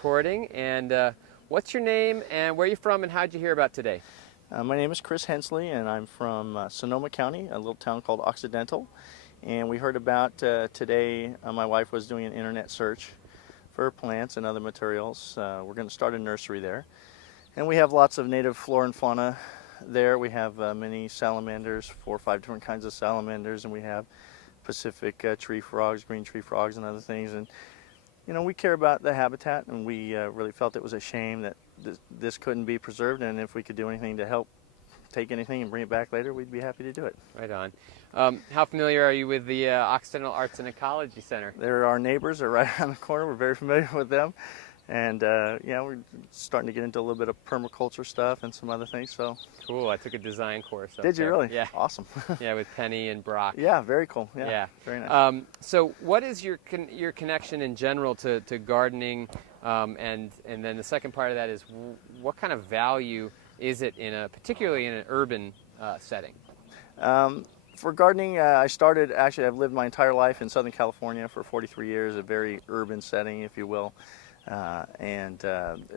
recording. And what's your name and where are you from and how'd you hear about today? My name is Chris Hensley, and I'm from Sonoma County, a little town called Occidental. And we heard about today, my wife was doing an internet search for plants and other materials. We're going to start a nursery there. And we have lots of native flora and fauna there. We have many salamanders, 4 or 5 different kinds of salamanders, and we have Pacific tree frogs, green tree frogs, and other things. And you know, we care about the habitat, and we really felt it was a shame that this couldn't be preserved, and if we could do anything to help take anything and bring it back later, we'd be happy to do it. Right on. How familiar are you with the Occidental Arts and Ecology Center? They're our neighbors. They're right around the corner. We're very familiar with them. And yeah, we're starting to get into a little bit of permaculture stuff and some other things. So cool. I took a design course up Did you there. really? Yeah. Awesome. Yeah, with Penny and Brock. Yeah, very cool. Yeah, Yeah. very nice. So what is your connection in general to gardening? And then the second part of that is what kind of value is it particularly in an urban setting? For gardening, I've lived my entire life in Southern California for 43 years, a very urban setting, if you will. And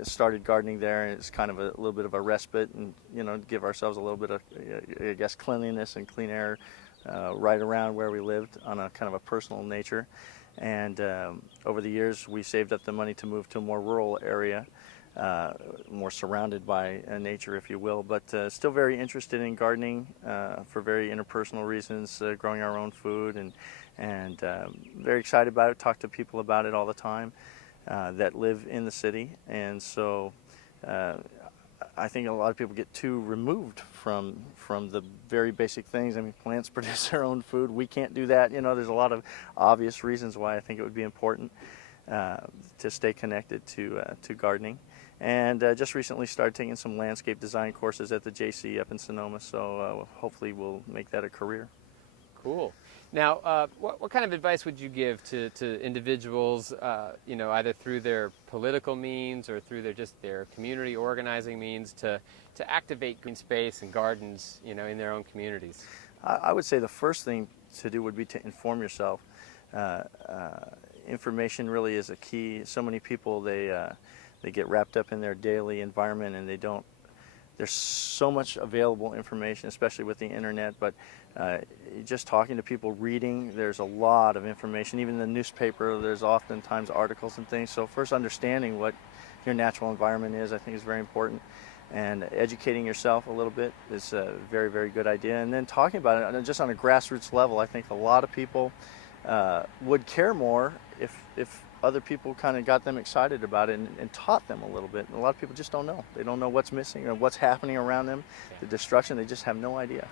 started gardening there, and it's kind of a little bit of a respite, and you know, give ourselves a little bit of, I guess, cleanliness and clean air right around where we lived on a kind of a personal nature. And over the years, we saved up the money to move to a more rural area, more surrounded by nature, if you will, but still very interested in gardening for very interpersonal reasons, growing our own food, and very excited about it. Talk to people about it all the time. That live in the city, and so I think a lot of people get too removed from the very basic things. I mean, plants produce their own food. We can't do that. You know, there's a lot of obvious reasons why I think it would be important to stay connected to gardening. And just recently started taking some landscape design courses at the JC up in Sonoma, so hopefully we'll make that a career. Cool. Now, what kind of advice would you give to individuals, you know, either through their political means or through their community organizing means to activate green space and gardens, you know, in their own communities? I would say the first thing to do would be to inform yourself. Information really is a key. So many people, they get wrapped up in their daily environment, and they don't. There's so much available information, especially with the internet, but just talking to people, reading, there's a lot of information. Even in the newspaper, there's oftentimes articles and things. So first, understanding what your natural environment is, I think, is very important. And educating yourself a little bit is a very, very good idea. And then talking about it just on a grassroots level, I think a lot of people would care more if other people kind of got them excited about it and taught them a little bit. And a lot of people just don't know. They don't know what's missing or what's happening around them, the destruction. They just have no idea.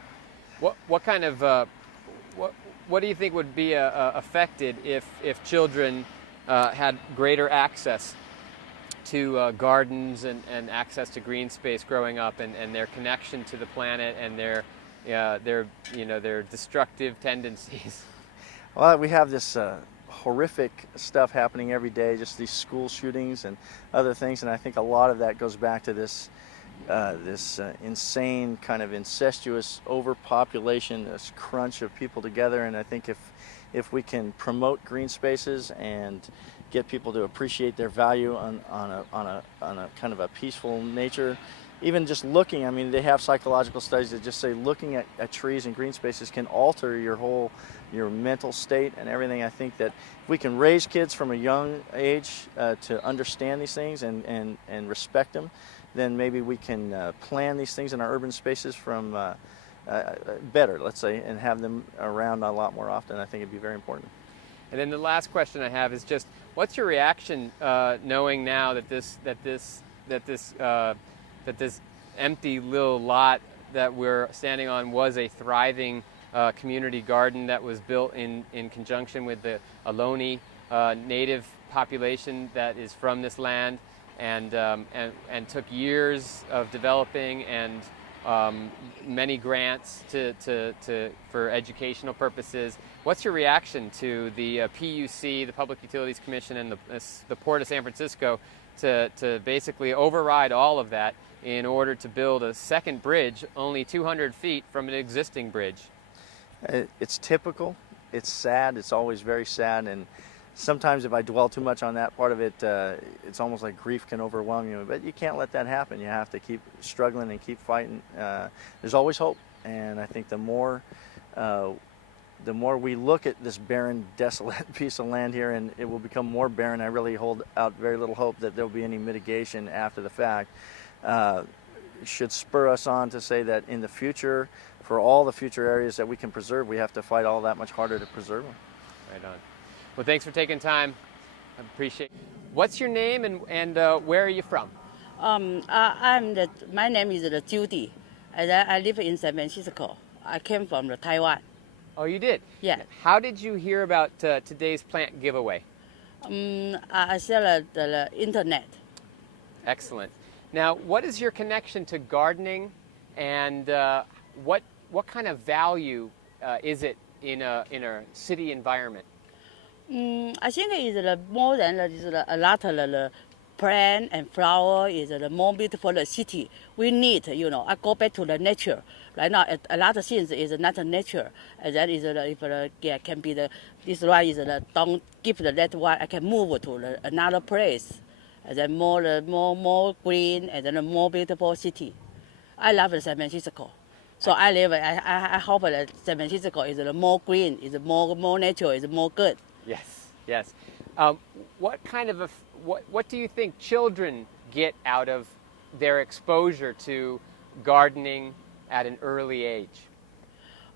What kind of what do you think would be affected if children had greater access to gardens and access to green space growing up, and their connection to the planet and their destructive tendencies? Well, we have this horrific stuff happening every day, just these school shootings and other things, and I think a lot of that goes back to this insane kind of incestuous overpopulation, this crunch of people together. And I think if we can promote green spaces and get people to appreciate their value on a kind of a peaceful nature, even just looking, I mean, they have psychological studies that just say looking at trees and green spaces can alter your mental state and everything. I think that if we can raise kids from a young age to understand these things and respect them, then maybe we can plan these things in our urban spaces from better, let's say, and have them around a lot more often. I think it'd be very important. And then the last question I have is just, what's your reaction knowing now that this empty little lot that we're standing on was a thriving community garden that was built in conjunction with the Ohlone native population that is from this land, and took years of developing and many grants for educational purposes. What's your reaction to the PUC, the Public Utilities Commission, and the Port of San Francisco to basically override all of that in order to build a second bridge only 200 feet from an existing bridge? It's typical. It's sad. It's always very sad. And sometimes if I dwell too much on that part of it, it's almost like grief can overwhelm you. But you can't let that happen. You have to keep struggling and keep fighting. There's always hope, and I think the more we look at this barren, desolate piece of land here, and it will become more barren, I really hold out very little hope that there will be any mitigation after the fact. Should spur us on to say that in the future, for all the future areas that we can preserve, we have to fight all that much harder to preserve them. Right on. Well, thanks for taking time. I appreciate it. What's your name and where are you from? My name is Judy, and I live in San Francisco. I came from Taiwan. Oh, you did? Yeah. How did you hear about today's plant giveaway? I sell the internet. Excellent. Now, what is your connection to gardening, and what kind of value is it in a city environment? I think it's more than a lot of the plant and flower is the more beautiful the city. We need, I go back to the nature. Right now, a lot of things is not nature. And that is, can be this one is don't give that one, I can move to another place. And then more green and then a more beautiful city. I love San Francisco. So I hope that San Francisco is more green, is more nature, is more good. Yes, yes. What do you think children get out of their exposure to gardening at an early age?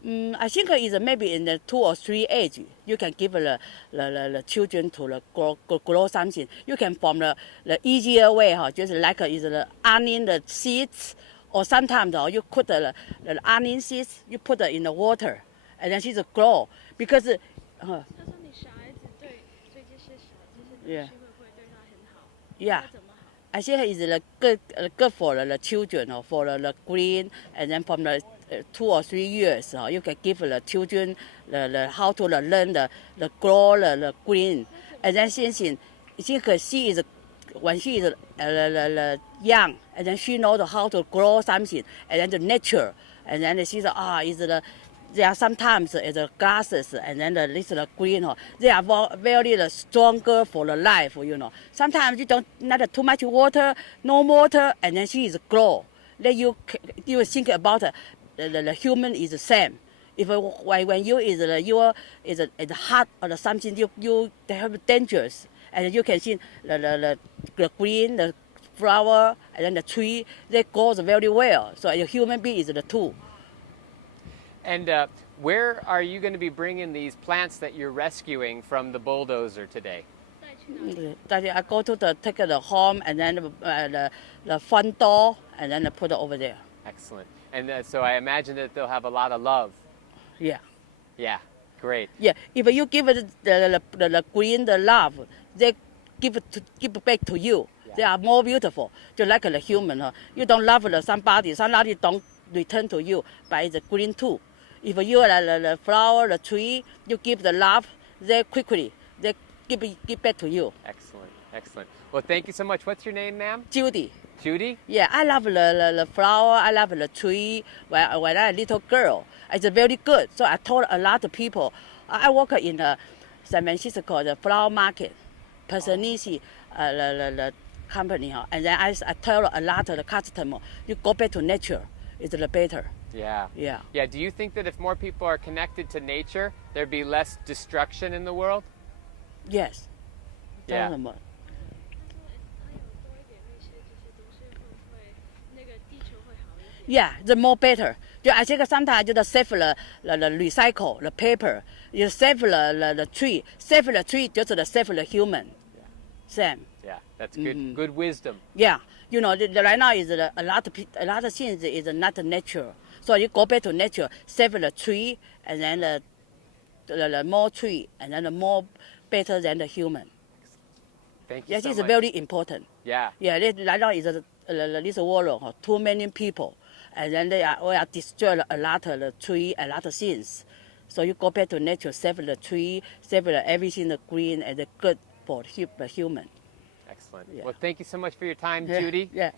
I think it's maybe in the 2 or 3 age, you can give the children to grow something. You can form the easier way, just like is the onion, the seeds, or sometimes you put the onion seeds, you put it in the water, and then she's grow. Because yeah. I think it's good for the children, for the green, and then from the 2 or 3 years, you can give the children how to learn the grow the green, and then since she is when she is young, and then she knows how to grow something, and then the nature, and then she says, there are sometimes the grasses and then the green, they are very stronger for the life, Sometimes you don't not too much water, no water, and then she is grow. Then you think about the human is the same. If when you is hot or something, they have dangers, and you can see the green, the flower, and then the tree, they grows very well. So a human being is the two. And where are you going to be bringing these plants that you're rescuing from the bulldozer today? I go to take the home, and then the front door, and then I put it over there. Excellent. And so I imagine that they'll have a lot of love. Yeah. Yeah, great. Yeah, if you give it the green, the love, they give it back to you. Yeah. They are more beautiful, just like the human. You don't love somebody don't return to you, but it's green too. If you are the flower, the tree, you give the love, they quickly give back to you. Excellent, excellent. Well, thank you so much. What's your name, ma'am? Judy. Judy? Yeah, I love the flower, I love the tree. When I was a little girl, it's very good. So I told a lot of people. I work in San Francisco, the flower market, Personisi, the company. And then I tell a lot of the customers, you go back to nature, it's the better. Yeah. Yeah. Yeah. Do you think that if more people are connected to nature, there'd be less destruction in the world? Yes. Yeah. Yeah, the more better. I think sometimes you save the recycle, the paper. You save the tree. Save the tree just to save the human. Yeah. Same. Yeah, that's good. Good wisdom. Yeah, right now is a lot of things is not nature. So you go back to nature, save the tree, and then the more tree, and then the more better than the human. Thank you yes, so it's much. very important. Yeah. Yeah, right now is this world, too many people, and then we are destroy a lot of the tree, a lot of things. So you go back to nature, save the tree, save everything the green and the good for the human. Excellent. Yeah. Well, thank you so much for your time, Judy. Yeah.